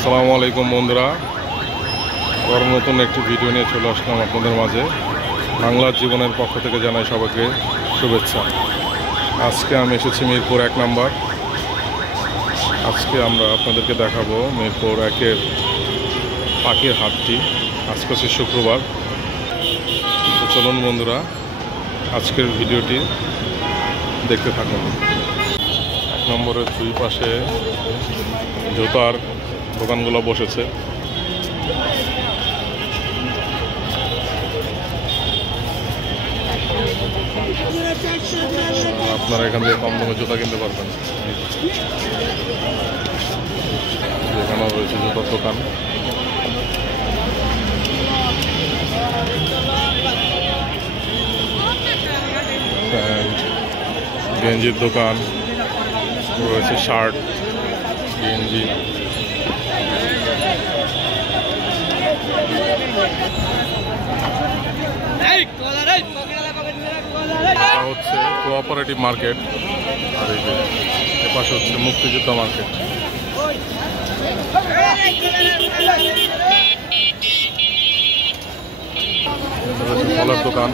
আসসালামু আলাইকুম বন্ধুরা, আবার নতুন একটি ভিডিও নিয়ে চলে আসলাম আপনাদের মাঝে। বাংলার জীবনের পক্ষ থেকে জানাই সবাইকে শুভেচ্ছা। আজকে আমি এসেছি মিরপুর 1 নম্বর। আজকে আমরা আপনাদেরকে দেখাবো মিরপুর 1-এর পাখির হাটটি। আজকে হচ্ছে শুক্রবার। তো চলুন বন্ধুরা, আজকের ভিডিওটি দেখতে থাকুন। 1 নম্বরের দুই পাশে জুতার দোকানগুলো বসেছে। আপনারা এখান থেকে কম দামে জুতা কিনতে পারবেন। এখানেও রয়েছে জুতার দোকান। গেঞ্জির দোকান রয়েছে, শার্ট, গেঞ্জি। হচ্ছে কোঅপারেটিভ মার্কেট, আর এই যে এপাশে হচ্ছে মুক্তিযোদ্ধা মার্কেট। ফলের দোকান,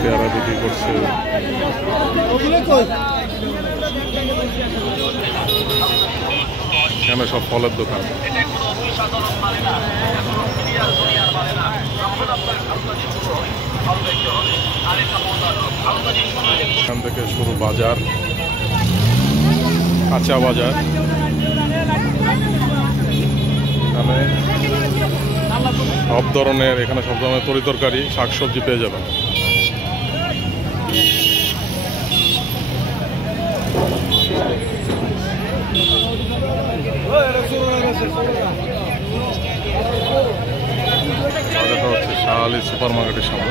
পেয়ারা বিক্রি করছে। এখানে সব ফলের দোকান। এখান থেকে শুরু বাজার, কাঁচা বাজার। এখানে সব ধরনের তরিতরকারি, শাকসবজি পেয়ে যাবেন। বাজারটা হচ্ছে শাহ আলী সুপার মার্কেটের সামনে।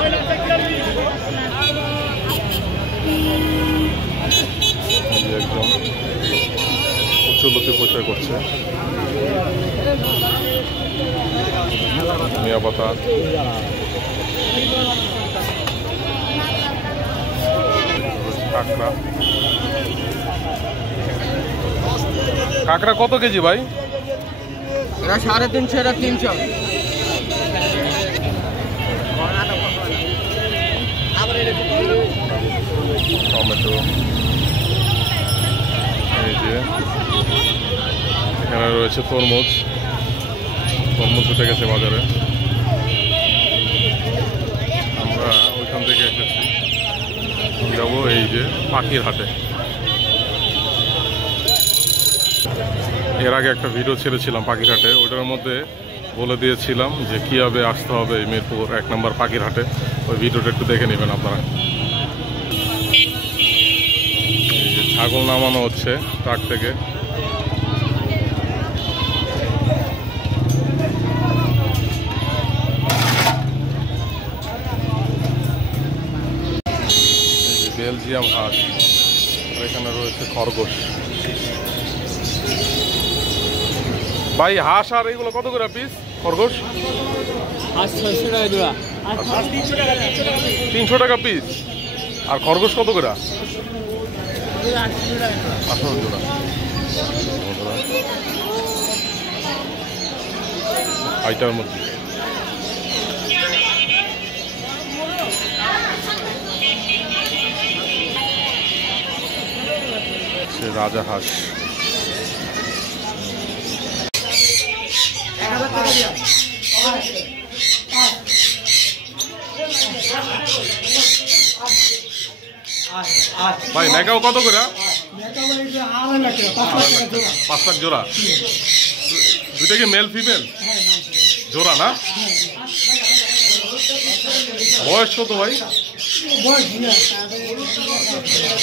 একদম উচ্চলতি প্রচার করছে। মিয়া পাতা, কাঁকড়া। কাঁকড়া কত কেজি ভাই? এটা 350, এটা 300। টমেটো, এই যে এখানে রয়েছে তরমুজ। তরমুজ উঠে গেছে বাজারে। আমরা ওইখান থেকে এসেছি, যাবো এই যে পাখির হাটে। এর আগে একটা ভিডিও ছেড়েছিলাম পাখির হাটে, ওটার মধ্যে বলে দিয়েছিলাম যে কীভাবে আসতে হবে মিরপুর 1 নম্বর পাখির হাটে। ওই ভিডিওটা একটু দেখে নেবেন আপনারা। এই যে ছাগল নামানো হচ্ছে ট্রাক থেকে। বেলজিয়াম হাঁস, এখানে রয়েছে খরগোশ। ভাই হাঁস আর এগুলো কত করে পিস? খরগোশ 300 টাকা পিস। আর খরগোশ কত করে? 18 জোড়া। আইটার মধ্যে রাজা হাঁস। ভাই মেকাও কত করে? 5 লাখ জোড়া। দুইটা কি মেল ফিমেল জোড়া না? বয়স কত ভাই?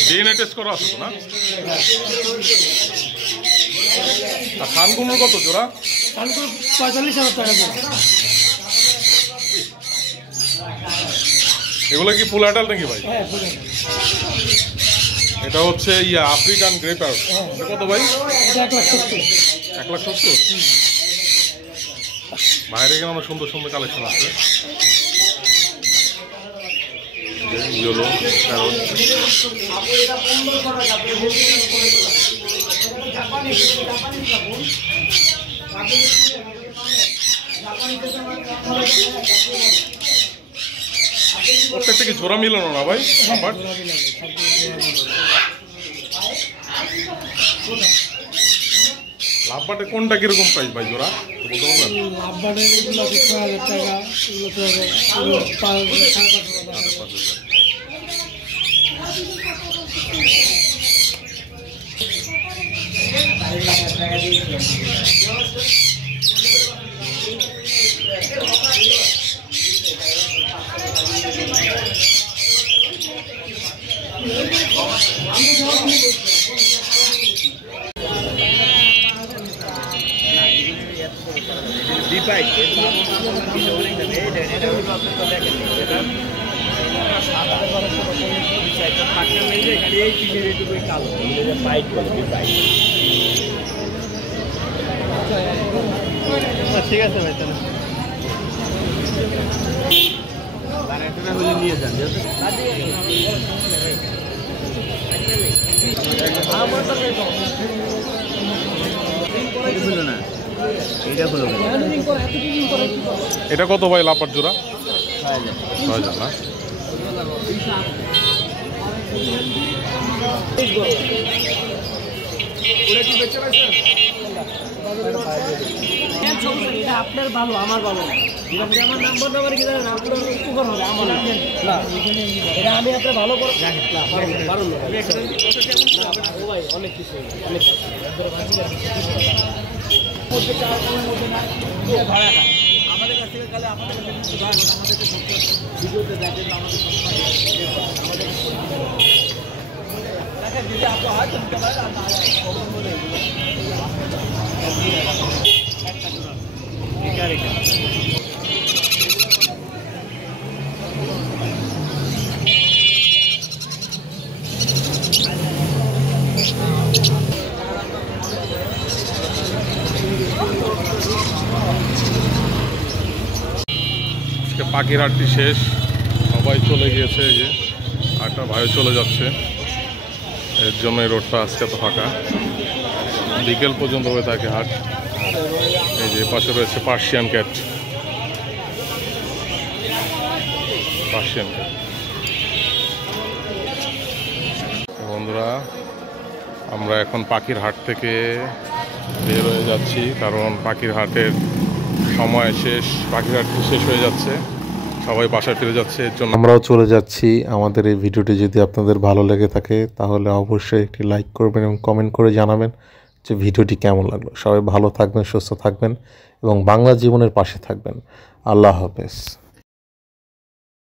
ডিএনএ টেস্ট করা আছে তো না? আর খানকুনুর কত জোড়া? 45,000 টাকা জোড়া। এগুলো কি ফুল অ্যাডাল্ট নাকি ভাই? এটা হচ্ছে আফ্রিকান গ্রে প্যারট। কত ভাই? 1,70,000। বাইরে গেলে অনেক সুন্দর সুন্দর কালেকশন আছে। ইয়েলো প্যারট, প্রত্যেকটা কি জোড়া মিলানো না ভাই? আবার লাভবাটে কোনটা কিরকম প্রাইস ভাই জোড়া বলতে পারবেন? লাভবাটের এগুলো 6,000 টাকা, এগুলো তো 5,500 টাকা। ঠিক আছে ভাই, তাহলে নিয়ে যান। এটা কত ভাই লাপার জোড়া? 6,000 না? আপনার ভালো, আমার ভালো না। আমার নাম্বার কি জানেন, আপনার উপকার হবে আমার না। এটা আমি আপনার ভালো করে ভাই, অনেক কিছু অনেক আমাদের কাছ থেকে গেলে আমাদের ভিডিওতে দেখেন আমাদের দিদি আপনি হয়তো দিতে পারেন। পাখির হাটটি শেষ, সবাই চলে গিয়েছে। এই যে একটা ভাইও চলে যাচ্ছে, এর জন্য এই রোডটা আজকে তো ফাঁকা। বিকেল পর্যন্ত হয়ে থাকে হাট। এই যে পাশে রয়েছে পার্সিয়ান ক্যাট, বন্ধুরা আমরা এখন পাখির হাট থেকে বের হয়ে যাচ্ছি, কারণ পাখির হাটের সময় শেষ, পাখির হাট শেষ হয়ে যাচ্ছে, সবাই বাসায় ফিরে যাচ্ছে। এর জন্য আমরাও চলে যাচ্ছি। আমাদের এই ভিডিওটি যদি আপনাদের ভালো লেগে থাকে তাহলে অবশ্যই একটি লাইক করবেন এবং কমেন্ট করে জানাবেন যে ভিডিওটি কেমন লাগলো। সবাই ভালো থাকবেন, সুস্থ থাকবেন এবং বাংলা জীবনের পাশে থাকবেন। আল্লাহ হাফেজ।